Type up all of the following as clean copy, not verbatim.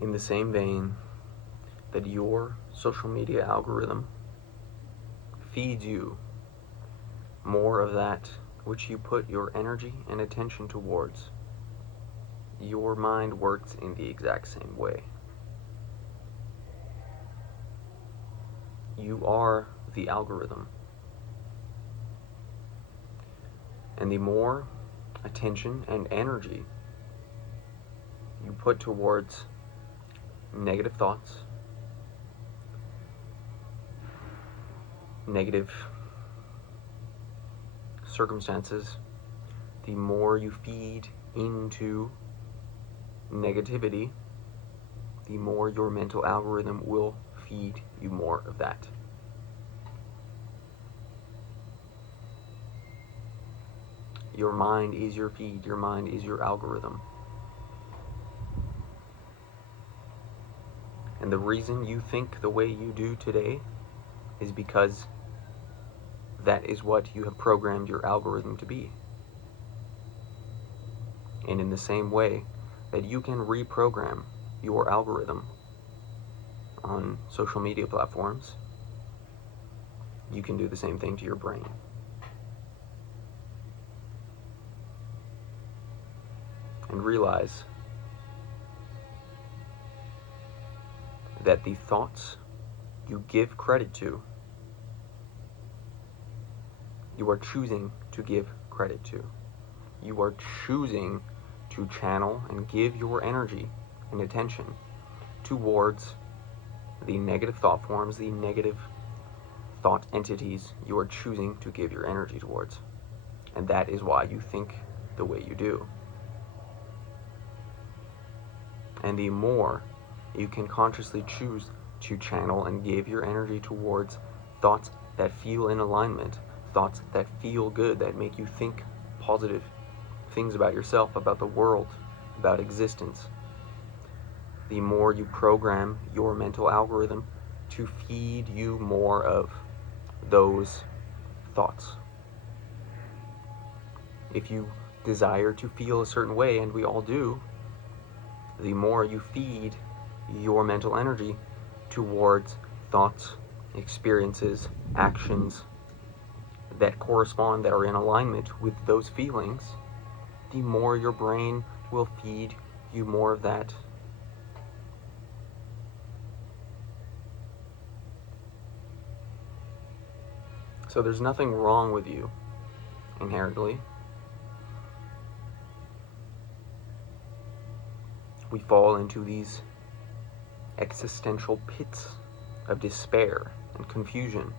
In the same vein that your social media algorithm feeds you more of that which you put your energy and attention towards, your mind works in the exact same way. You are the algorithm. And the more attention and energy you put towards negative thoughts, negative circumstances, the more you feed into negativity, the more your mental algorithm will feed you more of that. Your mind is your feed, your mind is your algorithm. And the reason you think the way you do today is because that is what you have programmed your algorithm to be. And in the same way that you can reprogram your algorithm on social media platforms, you can do the same thing to your brain. And realize that the thoughts you give credit to, you are choosing to give credit to. You are choosing to channel and give your energy and attention towards the negative thought forms, the negative thought entities you are choosing to give your energy towards. And that is why you think the way you do. And the more you can consciously choose to channel and give your energy towards thoughts that feel in alignment, thoughts that feel good, that make you think positive things about yourself, about the world, about existence, the more you program your mental algorithm to feed you more of those thoughts. If you desire to feel a certain way, and we all do, the more you feed your mental energy towards thoughts, experiences, actions that correspond, that are in alignment with those feelings, the more your brain will feed you more of that. So there's nothing wrong with you inherently. We fall into these existential pits of despair and confusion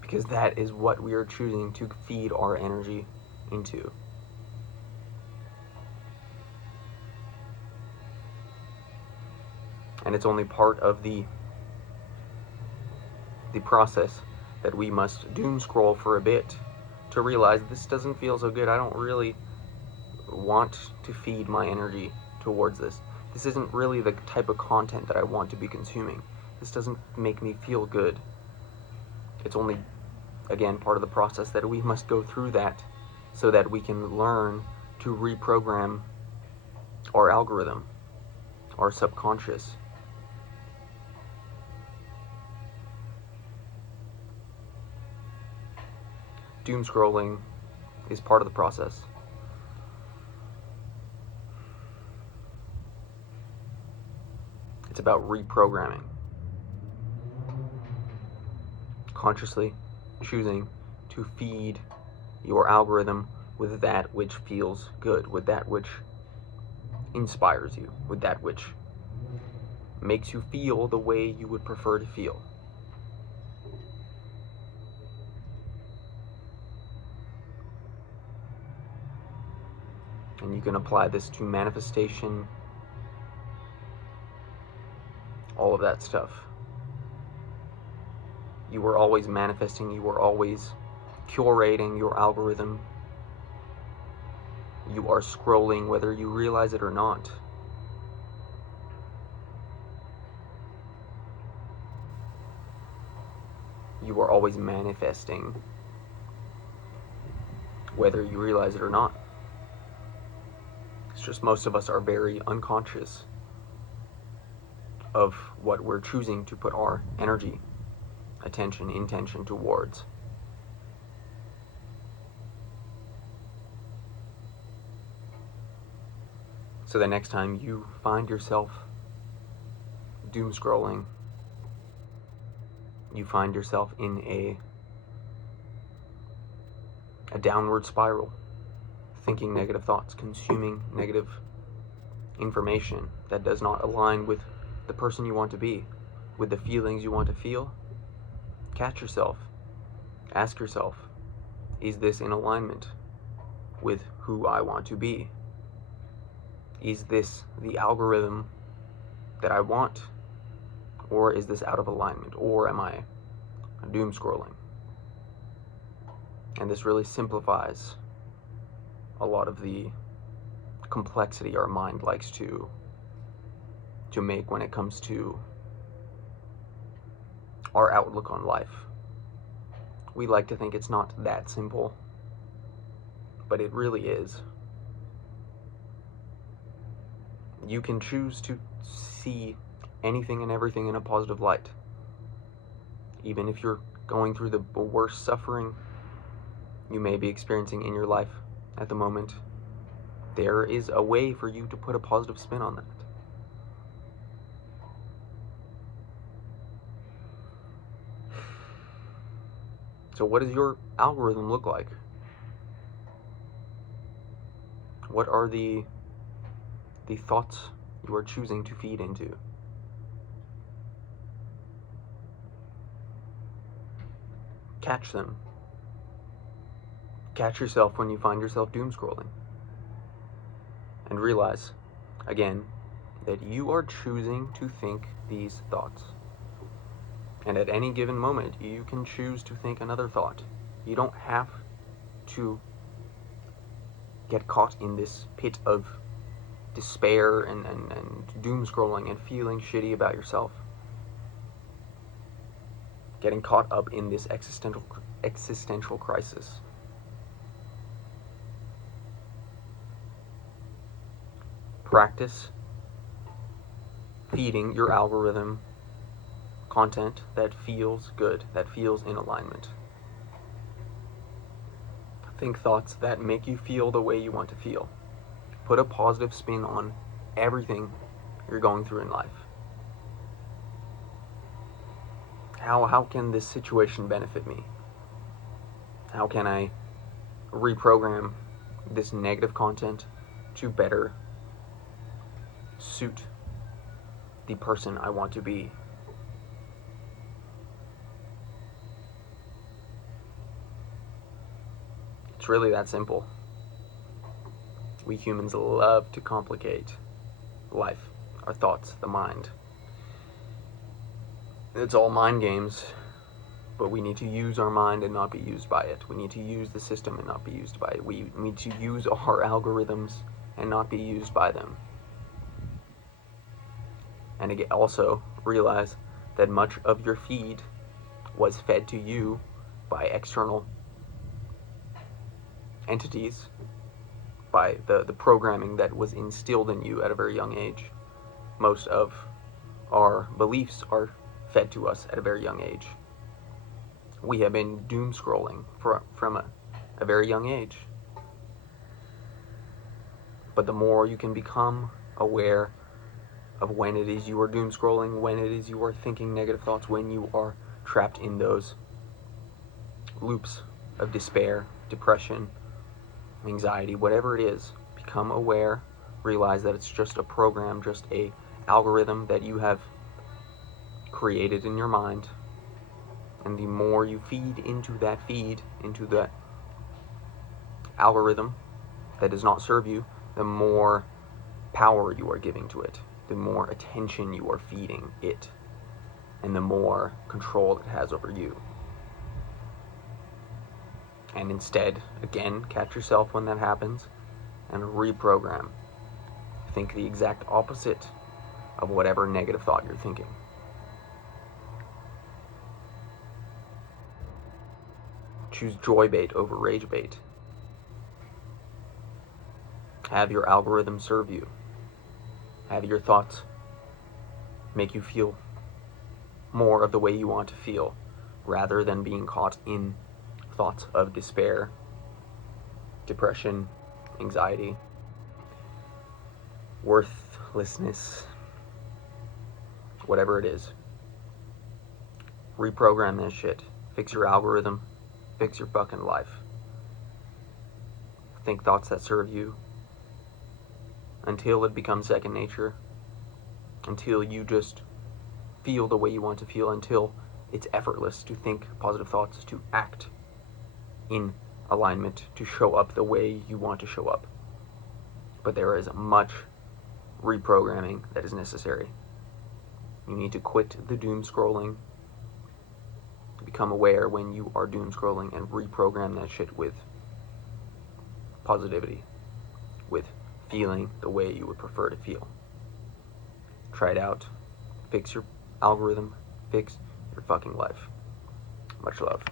because that is what we are choosing to feed our energy into. And it's only part of the process that we must doom scroll for a bit to realize this doesn't feel so good. I don't really want to feed my energy towards this. This isn't really the type of content that I want to be consuming. This doesn't make me feel good. It's only, again, part of the process that we must go through that so that we can learn to reprogram our algorithm, our subconscious. Doom scrolling is part of the process. It's about reprogramming. Consciously choosing to feed your algorithm with that which feels good, with that which inspires you, with that which makes you feel the way you would prefer to feel. And you can apply this to manifestation, all of that stuff. You are always manifesting, you are always curating your algorithm. You are scrolling whether you realize it or not. You are always manifesting whether you realize it or not. It's just most of us are very unconscious of what we're choosing to put our energy, attention, intention towards. So the next time you find yourself doom scrolling, you find yourself in a downward spiral, thinking negative thoughts, consuming negative information that does not align with the person you want to be, with the feelings you want to feel, catch yourself. Ask yourself, is this in alignment with who I want to be? Is this the algorithm that I want? Or is this out of alignment? Or am I doom scrolling? And this really simplifies a lot of the complexity our mind likes to make when it comes to our outlook on life. We like to think it's not that simple, but it really is. You can choose to see anything and everything in a positive light. Even if you're going through the worst suffering you may be experiencing in your life at the moment, there is a way for you to put a positive spin on that. So what does your algorithm look like? What are the thoughts you are choosing to feed into? Catch them. Catch yourself when you find yourself doom scrolling. And realize, again, that you are choosing to think these thoughts. And at any given moment, you can choose to think another thought. You don't have to get caught in this pit of despair and doom scrolling and feeling shitty about yourself. Getting caught up in this existential crisis. Practice feeding your algorithm content that feels good, that feels in alignment. Think thoughts that make you feel the way you want to feel. Put a positive spin on everything you're going through in life. How can this situation benefit me? How can I reprogram this negative content to better suit the person I want to be? It's really that simple. We humans love to complicate life, our thoughts, the mind. It's all mind games, but we need to use our mind and not be used by it. We need to use the system and not be used by it. We need to use our algorithms and not be used by them. And again, also realize that much of your feed was fed to you by external entities, by the programming that was instilled in you at a very young age. Most of our beliefs are fed to us at a very young age. We have been doom scrolling from a very young age. But the more you can become aware of when it is you are doom scrolling, when it is you are thinking negative thoughts, when you are trapped in those loops of despair, depression, anxiety, whatever it is, become aware, realize that it's just a program, just a algorithm that you have created in your mind. And the more you feed into that algorithm that does not serve you, the more power you are giving to it, the more attention you are feeding it, and the more control it has over you. And instead, again, catch yourself when that happens and reprogram. Think the exact opposite of whatever negative thought you're thinking. Choose joy bait over rage bait. Have your algorithm serve you. Have your thoughts make you feel more of the way you want to feel, rather than being caught in thoughts of despair, depression, anxiety, worthlessness, whatever it is. Reprogram this shit. Fix your algorithm. Fix your fucking life. Think thoughts that serve you until it becomes second nature, until you just feel the way you want to feel, until it's effortless to think positive thoughts, to act in alignment, to show up the way you want to show up. But there is much reprogramming that is necessary. You need to quit the doom scrolling, to become aware when you are doom scrolling, and reprogram that shit with positivity, with feeling the way you would prefer to feel. Try it out. Fix your algorithm. Fix your fucking life. Much love.